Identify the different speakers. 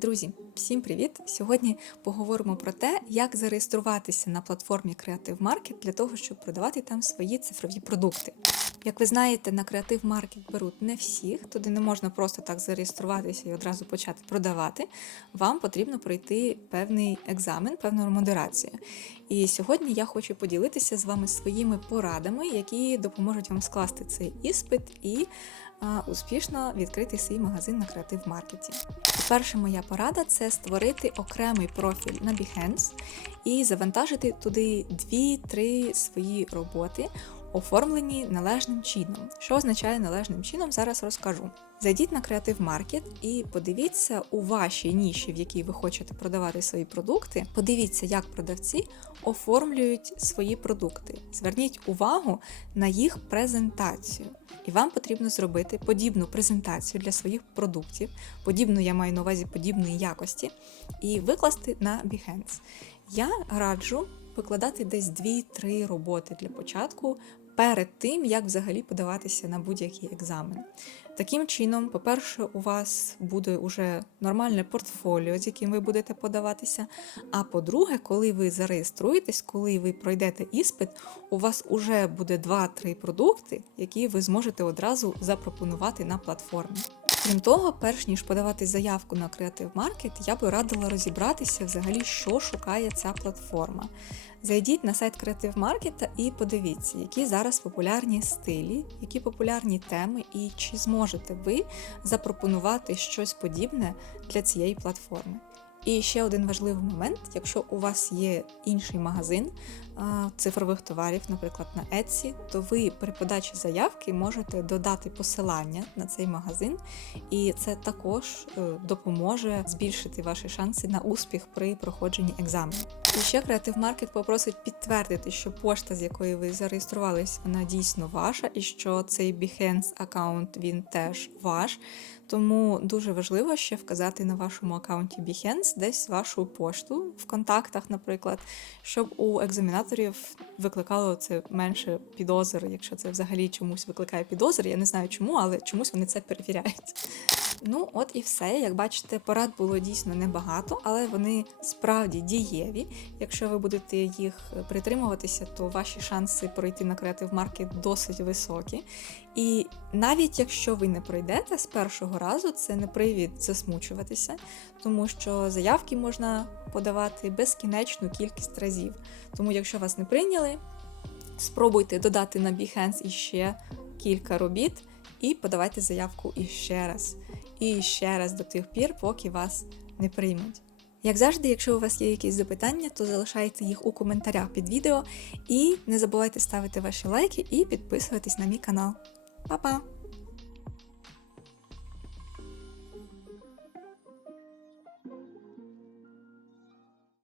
Speaker 1: Друзі, всім привіт! Сьогодні поговоримо про те, як зареєструватися на платформі Creative Market для того, щоб продавати там свої цифрові продукти. Як ви знаєте, на Creative Market беруть не всіх, туди не можна просто так зареєструватися і одразу почати продавати. Вам потрібно пройти певний екзамен, певну модерацію. І сьогодні я хочу поділитися з вами своїми порадами, які допоможуть вам скласти цей іспит і а, успішно відкрити свій магазин на Creative Market. Перша моя порада це створити окремий профіль на Behance і завантажити туди 2-3 свої роботи, оформлені належним чином. Що означає належним чином, зараз розкажу. Зайдіть на Creative Market і подивіться у вашій ніші, в якій ви хочете продавати свої продукти. Подивіться, як продавці оформлюють свої продукти. Зверніть увагу на їх презентацію. І вам потрібно зробити подібну презентацію для своїх продуктів, подібну я маю на увазі подібної якості, і викласти на Behance. Я раджу викладати десь 2-3 роботи для початку перед тим, як взагалі подаватися на будь-який екзамен. Таким чином, по-перше, у вас буде уже нормальне портфоліо, з яким ви будете подаватися. А по-друге, коли ви зареєструєтесь, коли ви пройдете іспит, у вас уже буде 2-3 продукти, які ви зможете одразу запропонувати на платформі. Крім того, перш ніж подавати заявку на Creative Market, я би радила розібратися взагалі, що шукає ця платформа. Зайдіть на сайт Creative Market і подивіться, які зараз популярні стилі, які популярні теми, і чи зможете ви запропонувати щось подібне для цієї платформи. І ще один важливий момент: якщо у вас є інший магазин цифрових товарів, наприклад, на Etsy, то ви при подачі заявки можете додати посилання на цей магазин, і це також е, допоможе збільшити ваші шанси на успіх при проходженні екзамену. І ще Creative Market попросить підтвердити, що пошта, з якої ви зареєструвались, вона дійсно ваша, і що цей Behance аккаунт він теж ваш. Тому дуже важливо ще вказати на вашому аккаунті Behance десь вашу пошту в контактах, наприклад, щоб у екзаменаторів викликало це менше підозр, якщо це взагалі чомусь викликає підозр. Я не знаю чому, але чомусь вони це перевіряють. Ну, от і все. Як бачите, порад було дійсно небагато, але вони справді дієві. Якщо ви будете їх притримуватися, то ваші шанси пройти на Creative Market досить високі. І навіть якщо ви не пройдете з першого разу, це не привід засмучуватися, тому що заявки можна подавати безкінечну кількість разів. Тому, якщо вас не прийняли, спробуйте додати на Behance іще кілька робіт і подавайте заявку іще раз. І ще раз до тих пір, поки вас не приймуть. Як завжди, якщо у вас є якісь запитання, то залишайте їх у коментарях під відео і не забувайте ставити ваші лайки і підписуватись на мій канал. Па-па!